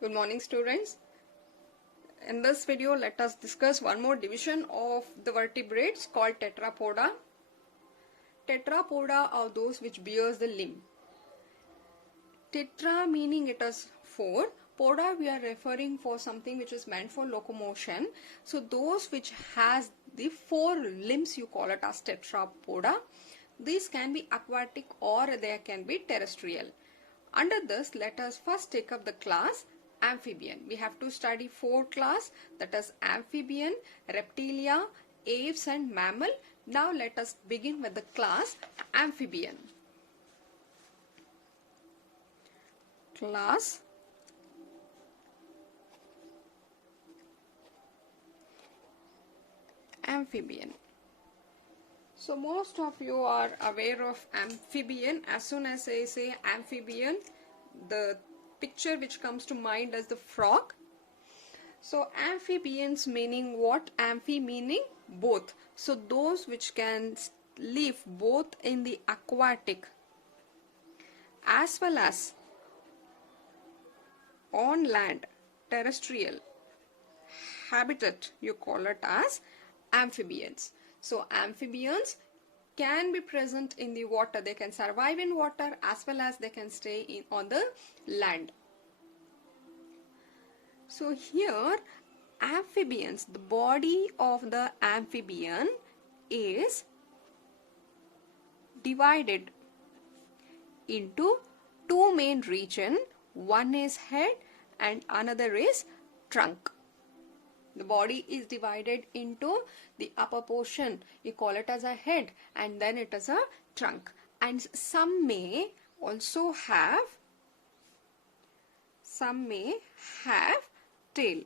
Good morning, students. In this video, let us discuss one more division of the vertebrates called tetrapoda. Tetrapoda are those which bears the limb. Tetra meaning it is 4. Poda we are referring for something which is meant for locomotion. So those which has the 4 limbs you call it as tetrapoda. These can be aquatic or they can be terrestrial. Under this, let us first take up the class amphibian. We have to study 4 class, that is amphibian, reptilia, aves and mammal. Now let us begin with the class amphibian. Class amphibian. So most of you are aware of amphibian. As soon as I say amphibian, the picture which comes to mind is the frog. So amphibians meaning what? Amphi meaning both. So those which can live both in the aquatic as well as on land, terrestrial habitat, you call it as amphibians. So amphibians can be present in the water. They can survive in water as well as they can stay on the land. So here amphibians, the body of the amphibian is divided into 2 main regions. One is head and another is trunk. The body is divided into the upper portion, you call it as a head, and then it is a trunk. And some may have tail.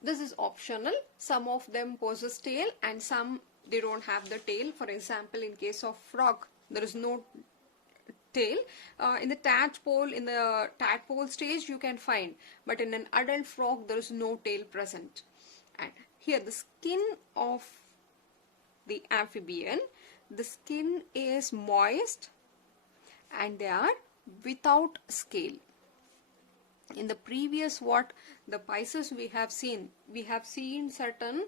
This is optional. Some of them possess tail and some they don't have the tail. For example, in case of frog, there is no tail. In the tadpole stage you can find, but in an adult frog there is no tail present. And here the skin of the amphibian, the skin is moist and they are without scale. In the previous the Pisces we have seen certain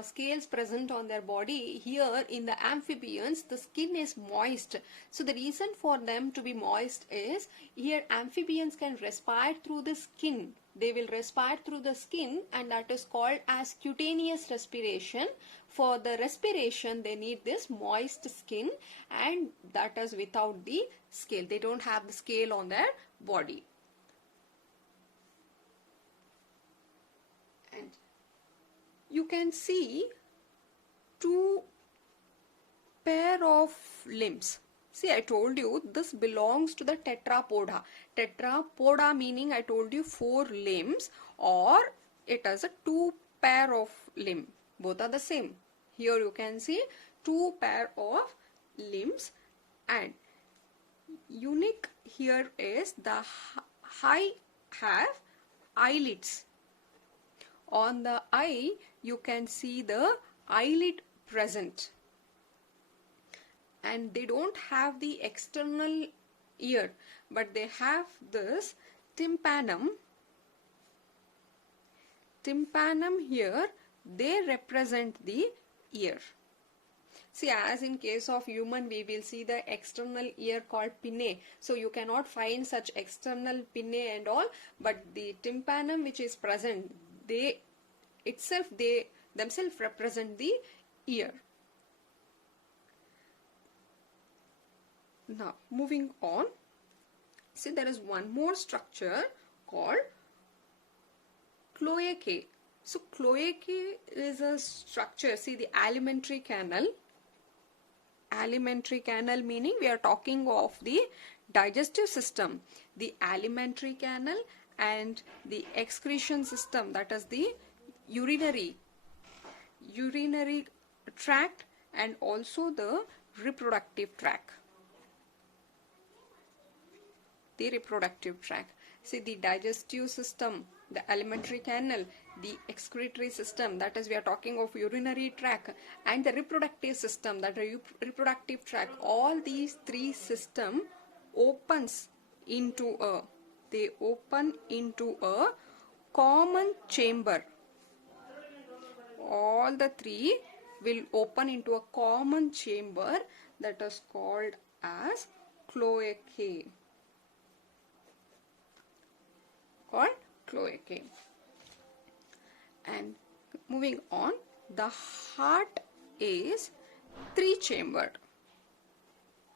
scales present on their body. Here in the amphibians the skin is moist. So the reason for them to be moist is here amphibians can respire through the skin. They will respire through the skin and that is called as cutaneous respiration. For the respiration they need this moist skin and that is without the scale. They don't have the scale on their body. And you can see 2 pair of limbs. See, I told you this belongs to the tetrapoda. Tetrapoda meaning I told you 4 limbs, or it has a 2 pair of limb. Both are the same. Here you can see 2 pair of limbs, and unique here is the eye have eyelids. On the eye you can see the eyelid present, and they don't have the external ear, but they have this tympanum. Tympanum here, they represent the ear. See, as in case of human we will see the external ear called pinnae. So you cannot find such external pinnae and all, but the tympanum which is present, they themselves represent the ear. Now moving on, see there is one more structure called cloacae. So cloacae is a structure. See the alimentary canal. Alimentary canal meaning we are talking of the digestive system, the alimentary canal and the excretion system, that is the urinary tract and also the reproductive tract. The reproductive tract. See the digestive system, the alimentary canal, the excretory system, that is we are talking of urinary tract, and the reproductive system, that is reproductive tract. All these 3 systems opens they open into a common chamber. All the three will open into a common chamber that is called as cloacae. And moving on, the heart is three-chambered.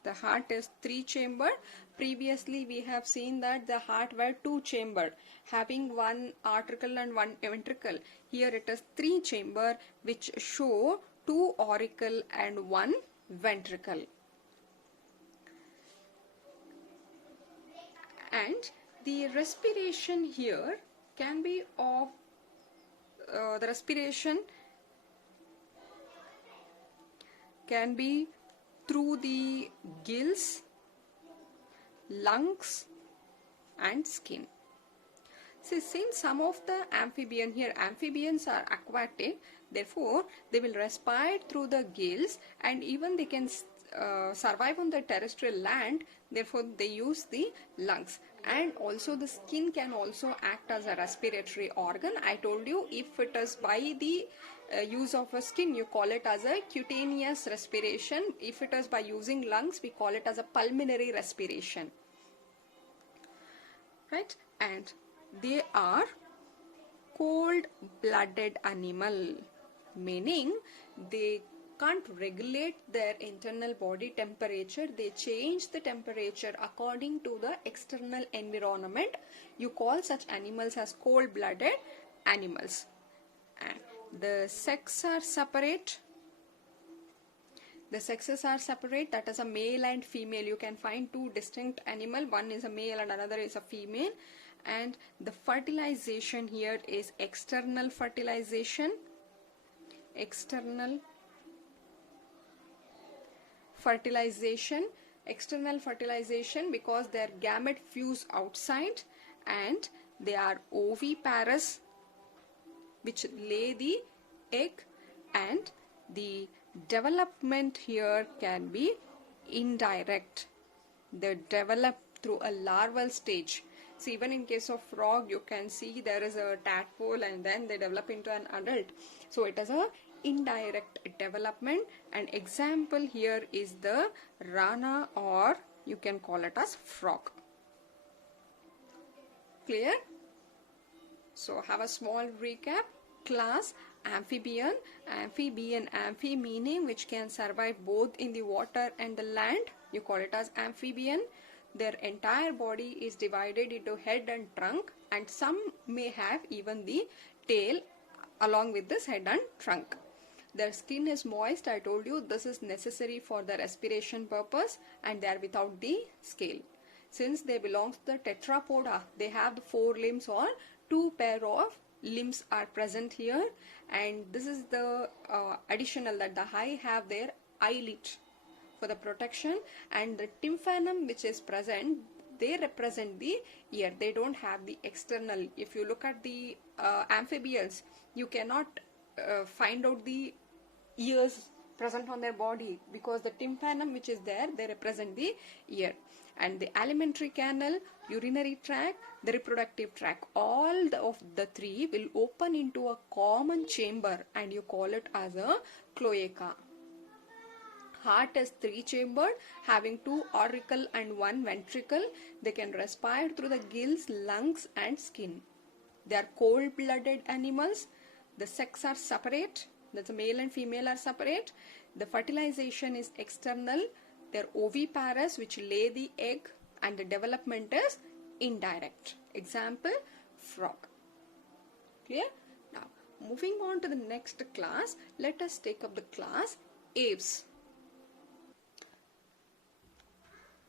The heart is three-chambered. Previously we have seen that the heart were two-chambered, having one auricle and one ventricle. Here it is three-chamber, which show two auricle and one ventricle. And the respiration here can be of the respiration can be through the gills, lungs and skin. See, since some of the amphibians are aquatic, therefore they will respire through the gills, and even they can survive on the terrestrial land, therefore they use the lungs. And also the skin can also act as a respiratory organ. I told you, if it is by the use of a skin, you call it as a cutaneous respiration. If it is by using lungs, we call it as a pulmonary respiration. Right? And they are cold-blooded animal, meaning they can't regulate their internal body temperature. They change the temperature according to the external environment. You call such animals as cold-blooded animals. And the sexes are separate. The sexes are separate, that is a male and female. You can find two distinct animals. One is a male and another is a female. And the fertilization here is external fertilization. External fertilization because their gamete fuse outside, and they are oviparous, which lay the egg, and the development here can be indirect. They develop through a larval stage. So even in case of frog, you can see there is a tadpole and then they develop into an adult. So it is a indirect development. An example here is the rana, or you can call it as frog. Clear? So have a small recap. Class amphibian. Amphi meaning which can survive both in the water and the land. You call it as amphibian. Their entire body is divided into head and trunk, and some may have even the tail along with this head and trunk. Their skin is moist. I told you this is necessary for the respiration purpose, and they are without the scale. Since they belong to the tetrapoda, they have the four limbs, or two pair of limbs are present here, and this is the additional that the eye have their eyelid for the protection, and the tympanum which is present, they represent the ear. They don't have the external. If you look at the amphibians, you cannot find out the ears present on their body, because the tympanum which is there, they represent the ear. And the alimentary canal, urinary tract, the reproductive tract, all of the three will open into a common chamber, and you call it as a cloaca. Heart is three-chambered, having two auricle and one ventricle. They can respire through the gills, lungs and skin. They are cold-blooded animals. The sex are separate. That's a male and female are separate. The fertilization is external. They are oviparous, which lay the egg, and the development is indirect. Example, frog. Clear? Now, moving on to the next class, let us take up the class aves.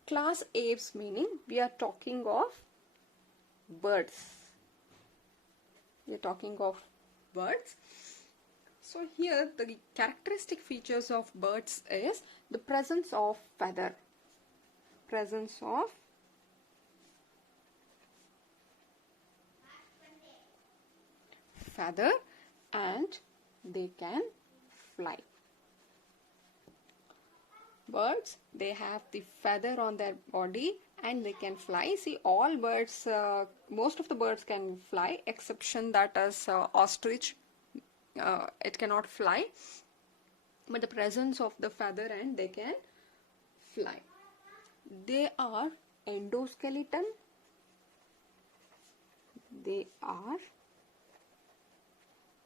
Class aves meaning we are talking of birds. We are talking of birds. So here the characteristic features of birds is the presence of feather. Presence of feather, and they can fly. Birds, they have the feather on their body and they can fly. See, all birds, most of the birds can fly, exception that is ostrich. It cannot fly, but the presence of the feather and they can fly. They are endoskeleton. They are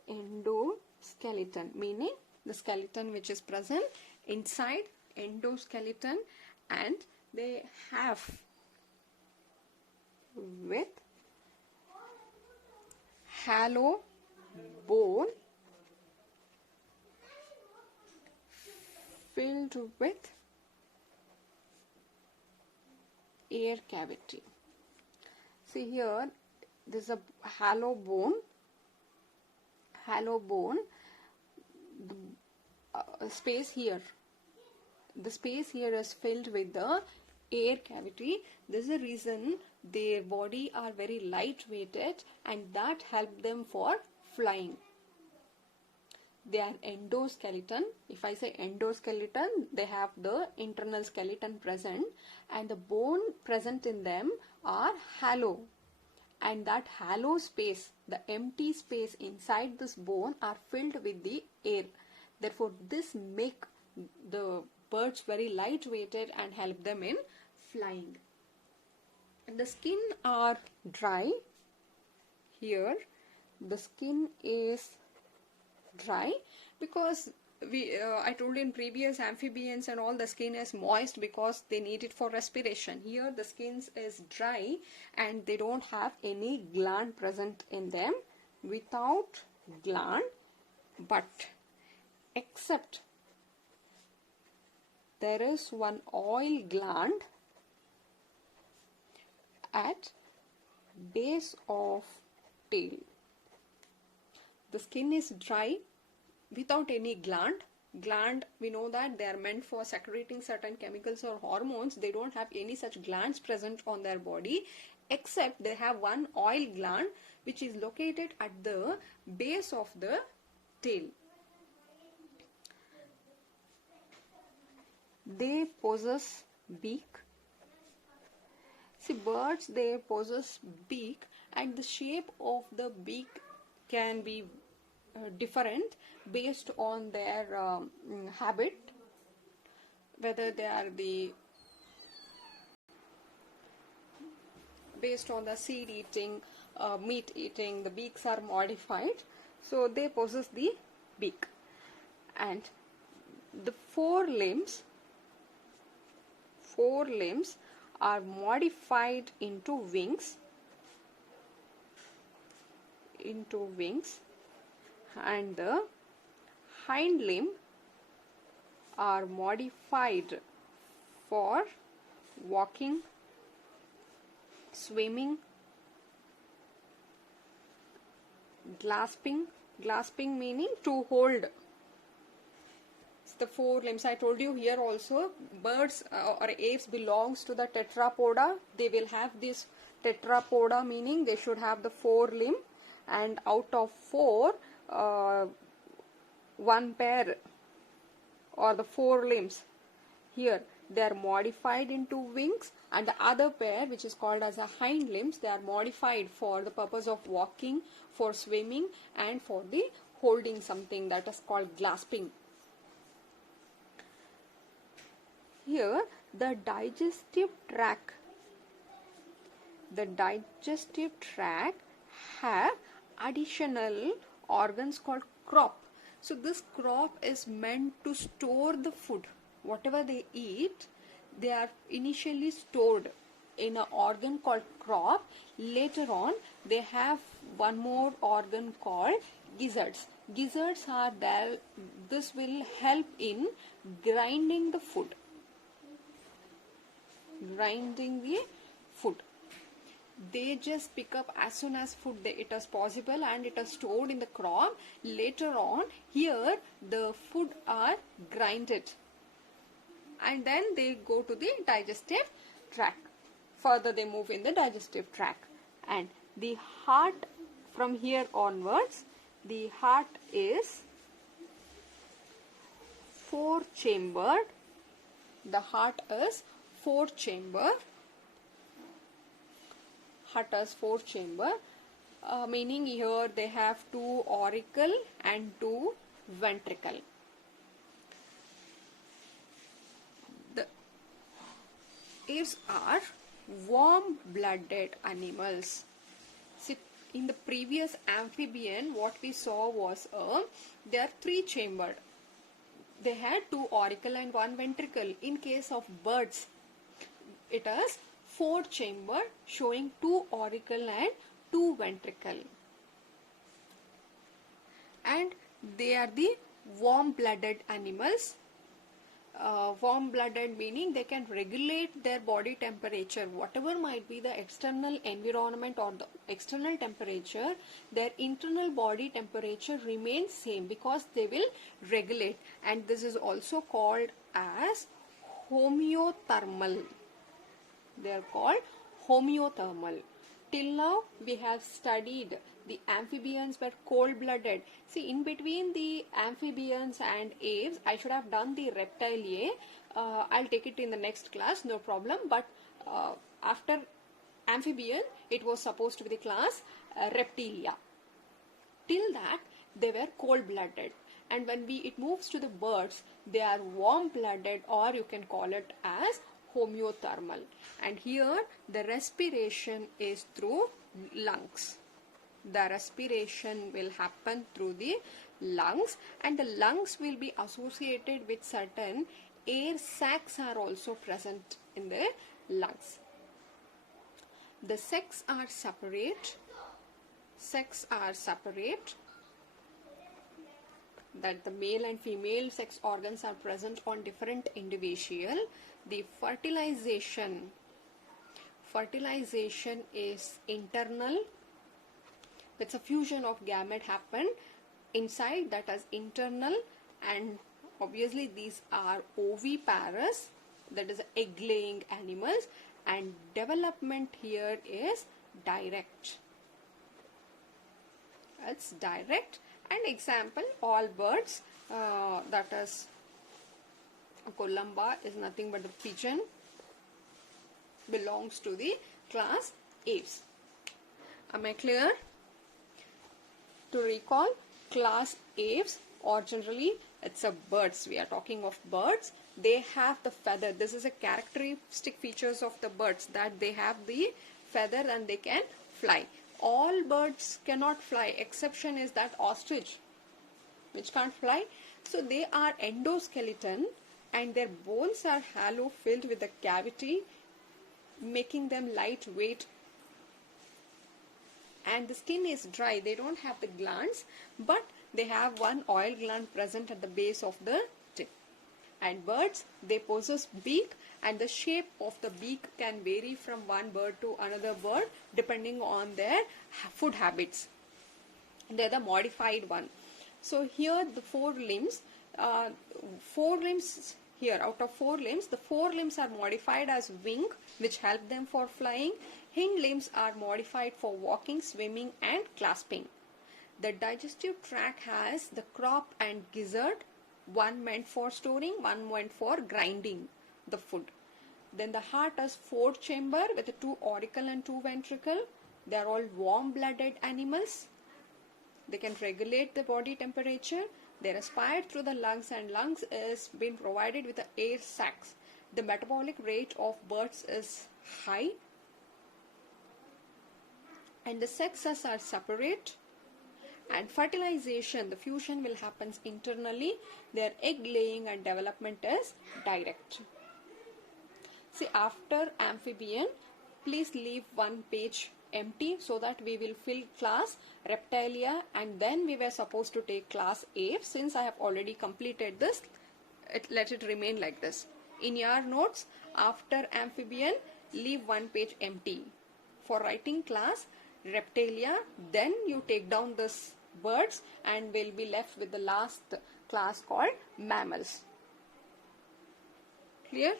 endoskeleton, meaning the skeleton which is present inside endoskeleton, and they have with hollow bone filled with air cavity. See here, this is a hollow bone. The space here. The space here is filled with the air cavity. This is the reason their body are very light weighted, and that help them for flying. They are endoskeleton. If I say endoskeleton, they have the internal skeleton present, and the bone present in them are hollow. And that hollow space, the empty space inside this bone are filled with the air. Therefore, this make the birds very light weighted and help them in flying. And the skin are dry. Here, the skin is dry because I told you in previous amphibians and all, the skin is moist because they need it for respiration. Here the skin is dry and they don't have any gland present in them, without gland, but except there is one oil gland at base of tail. The skin is dry without any gland. Gland, we know that they are meant for secreting certain chemicals or hormones. They don't have any such glands present on their body, except they have one oil gland which is located at the base of the tail. They possess beak. See, birds, they possess beak, and the shape of the beak can be different based on their habit, whether they are based on the seed eating, meat eating, the beaks are modified, so they possess the beak. And the four limbs are modified into wings, and the hind limb are modified for walking, swimming, grasping meaning to hold. It's the four limbs. I told you here also, birds or aves belongs to the tetrapoda. They will have this tetrapoda, meaning they should have the four limb, and out of four, one pair or the four limbs here, they are modified into wings, and the other pair, which is called as a hind limbs, they are modified for the purpose of walking, for swimming, and for the holding something, that is called grasping. Here the digestive tract have additional organs called crop. So this crop is meant to store the food. Whatever they eat, they are initially stored in an organ called crop. Later on, they have one more organ called gizzards. Gizzards are there. This will help in grinding the food. They just pick up as soon as food it is possible, and it is stored in the crop. Later on, here the food are grinded, and then they go to the digestive tract. Further they move in the digestive tract, and the heart, from here onwards, the heart is four-chambered. The heart is four-chambered, heart has 4 chamber, meaning here they have 2 auricle and 2 ventricle. The aves are warm-blooded animals. See, in the previous amphibian, what we saw was they are 3 chambered. They had 2 auricle and 1 ventricle. In case of birds, it is 4 chamber, showing 2 auricle and 2 ventricle. And they are the warm-blooded animals. Warm-blooded meaning they can regulate their body temperature. Whatever might be the external environment or the external temperature, their internal body temperature remains same because they will regulate. And this is also called as homeothermal. They are called homeothermal. Till now we have studied the amphibians were cold-blooded. See, in between the amphibians and aves, I should have done the reptiliae. I'll take it in the next class, no problem. But after amphibian, it was supposed to be the class reptilia. Till that, they were cold-blooded. And when it moves to the birds, they are warm-blooded, or you can call it as homeothermal. And here, the respiration is through lungs. The respiration will happen through the lungs, and the lungs will be associated with certain air sacs are also present in the lungs. The sex are separate. Sex are separate. That the male and female sex organs are present on different individual. The fertilization is internal. It's a fusion of gamete happen inside, that is internal, and obviously these are oviparous, that is egg laying animals, and development here is direct. It's direct. And example, all birds, that is columba is nothing but the pigeon, belongs to the class aves. Am I clear? To recall, class aves, or generally it's a birds, we are talking of birds, they have the feather. This is a characteristic features of the birds, that they have the feather and they can fly. All birds cannot fly, exception is that ostrich, which can't fly. So they are endoskeleton, and their bones are hollow, filled with a cavity, making them lightweight. And the skin is dry. They don't have the glands, but they have one oil gland present at the base of the tip. And birds, they possess beak, and the shape of the beak can vary from one bird to another bird depending on their food habits. They're the modified one. So here the 4 limbs, here out of 4 limbs, the 4 limbs are modified as wing, which help them for flying. Hind limbs are modified for walking, swimming and clasping. The digestive tract has the crop and gizzard, one meant for storing, one meant for grinding the food. Then the heart has 4 chamber with 2 auricle and 2 ventricle. They are all warm-blooded animals. They can regulate the body temperature. They respire through the lungs, and lungs is been provided with the air sacs. The metabolic rate of birds is high, and the sexes are separate. And fertilization, the fusion will happen internally. Their egg laying and development is direct. See, after amphibian, please leave one page empty so that we will fill class reptilia, and then we were supposed to take class aves. Since I have already completed this, let it remain like this. In your notes, after amphibian, leave one page empty for writing class reptilia. Then you take down this birds and will be left with the last class called mammals. Clear?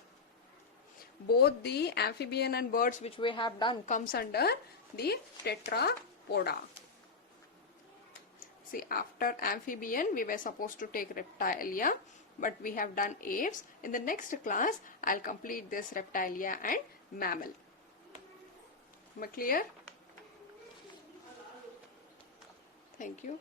Both the amphibian and birds which we have done comes under the tetrapoda. See, after amphibian we were supposed to take reptilia, but we have done aves. In the next class I'll complete this reptilia and mammal. Am I clear? Thank you.